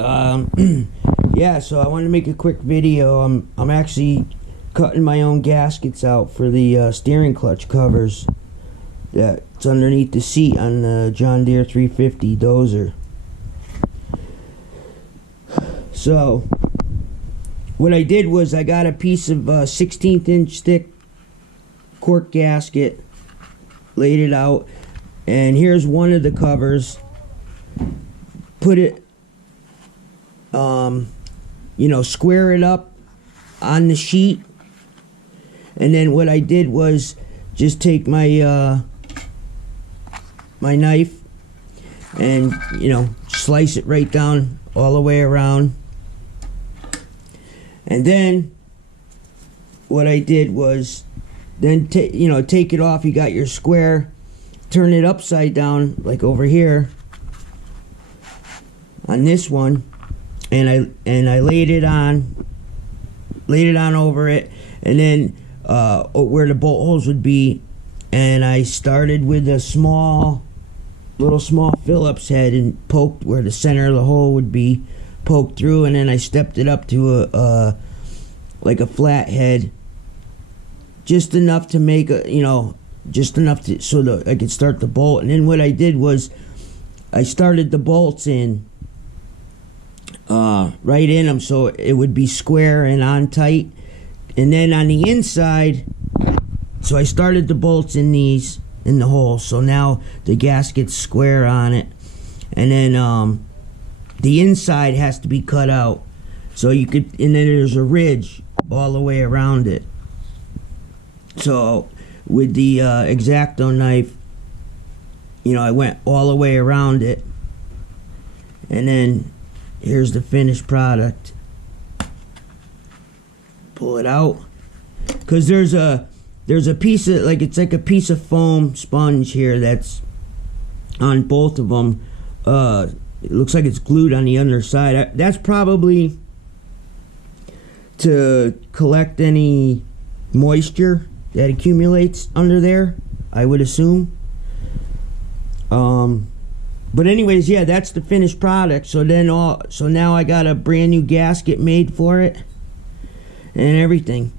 Yeah, so I wanted to make a quick video. I'm actually cutting my own gaskets out for the steering clutch covers that's underneath the seat on the Deere 350 dozer. So what I did was I got a piece of 16th inch thick cork gasket, laid it out, and here's one of the covers. Put it, square it up on the sheet, and then what I did was just take my my knife and slice it right down all the way around. And then what I did was then take it off. You got your square, turn it upside down like over here on this one, and I laid it on over it, and then where the bolt holes would be, and I started with a little small Phillips head and poked where the center of the hole would be, poked through, and then I stepped it up to a like a flat head, just enough to make just enough so that I could start the bolt. And then what I did was I started the bolts in right in them, so it would be square and on tight. And then on the inside, so I started the bolts in the hole, so now the gasket's square on it, and then the inside has to be cut out, so you could, and then there's a ridge all the way around it. So with the X-Acto knife, I went all the way around it, and then here's the finished product. Pull it out, because there's a piece of, it's like a piece of foam sponge here that's on both of them. It looks like it's glued on the underside. That's probably to collect any moisture that accumulates under there, I would assume. But anyways, yeah, that's the finished product. So now I got a brand new gasket made for it and everything.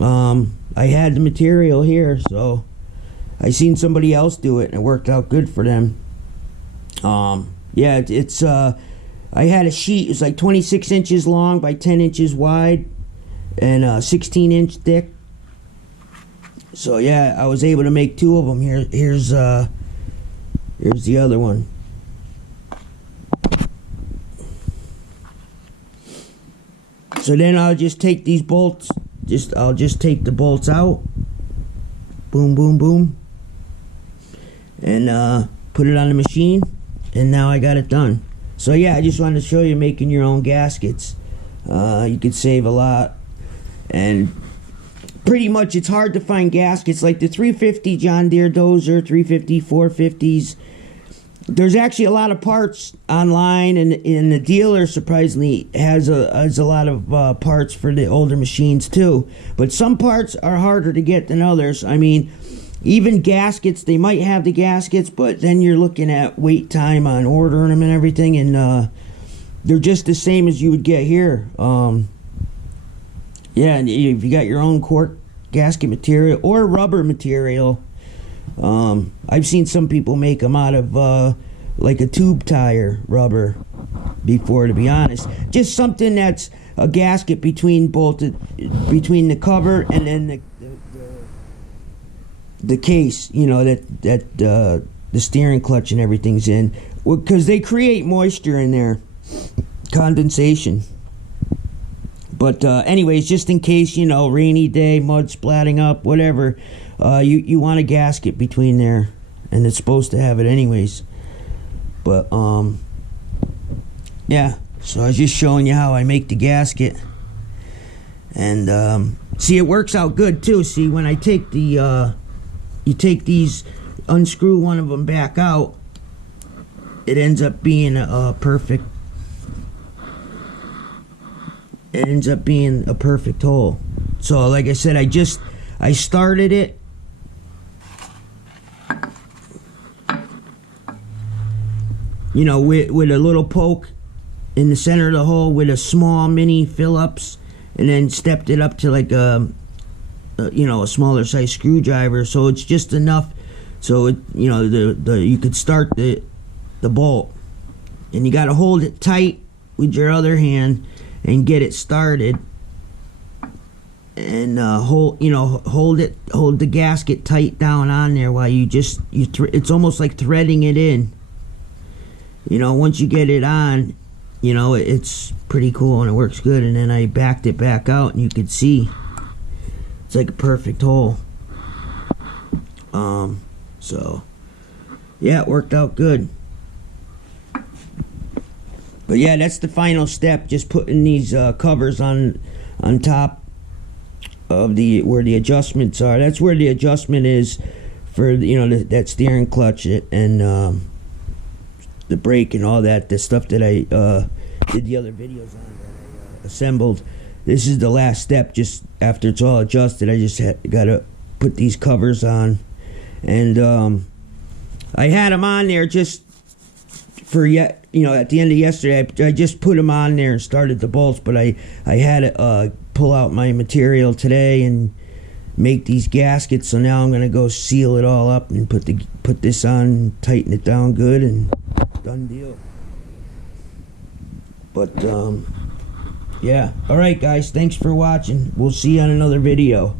I had the material here, so I seen somebody else do it, and it worked out good for them. Yeah, it's I had a sheet. It's like 26 inches long by 10 inches wide and 16 inch thick. So yeah, I was able to make two of them. Here's the other one. So then I'll just take these bolts. I'll just take the bolts out. Boom, boom, boom, and put it on the machine. And now I got it done. So yeah, I just wanted to show you making your own gaskets. You could save a lot, and pretty much it's hard to find gaskets like the 350 John Deere dozer, 350, 450s. There's actually a lot of parts online, and the dealer surprisingly has a lot of parts for the older machines too. But some parts are harder to get than others. I mean, even gaskets, they might have the gaskets, but then you're looking at wait time on ordering them and everything, and they're just the same as you would get here. Yeah, and if you got your own cork gasket material or rubber material, I've seen some people make them out of like a tube tire rubber before, to be honest. Just something that's a gasket between the cover and then the case, that the steering clutch and everything's in, because they create moisture in there, condensation. But anyways, just in case, rainy day, mud splatting up, whatever, you want a gasket between there, and it's supposed to have it anyways. But yeah, so I was just showing you how I make the gasket, and see, it works out good too. See, when I take you take these, unscrew one of them back out, it ends up being a perfect hole. So like I said, I started it, with a little poke in the center of the hole with a small mini Phillips, and then stepped it up to like a smaller size screwdriver, so it's just enough so it, you could start the bolt. And you got to hold it tight with your other hand and get it started, and hold the gasket tight down on there while it's almost like threading it in. Once you get it on, it's pretty cool and it works good. And then I backed it back out, and you could see it's like a perfect hole. So yeah, it worked out good. But yeah, that's the final step, just putting these covers on top of where the adjustments are. That's where the adjustment is for that steering clutch and the brake and all that, the stuff that I did the other videos on, that I assembled. This is the last step. Just after it's all adjusted, I just got to put these covers on. And I had them on there just for at the end of yesterday. I just put them on there and started the bolts, but I had to pull out my material today and make these gaskets. So now I'm gonna go seal it all up and put this on, tighten it down good, and done deal. But yeah, all right guys, thanks for watching. We'll see you on another video.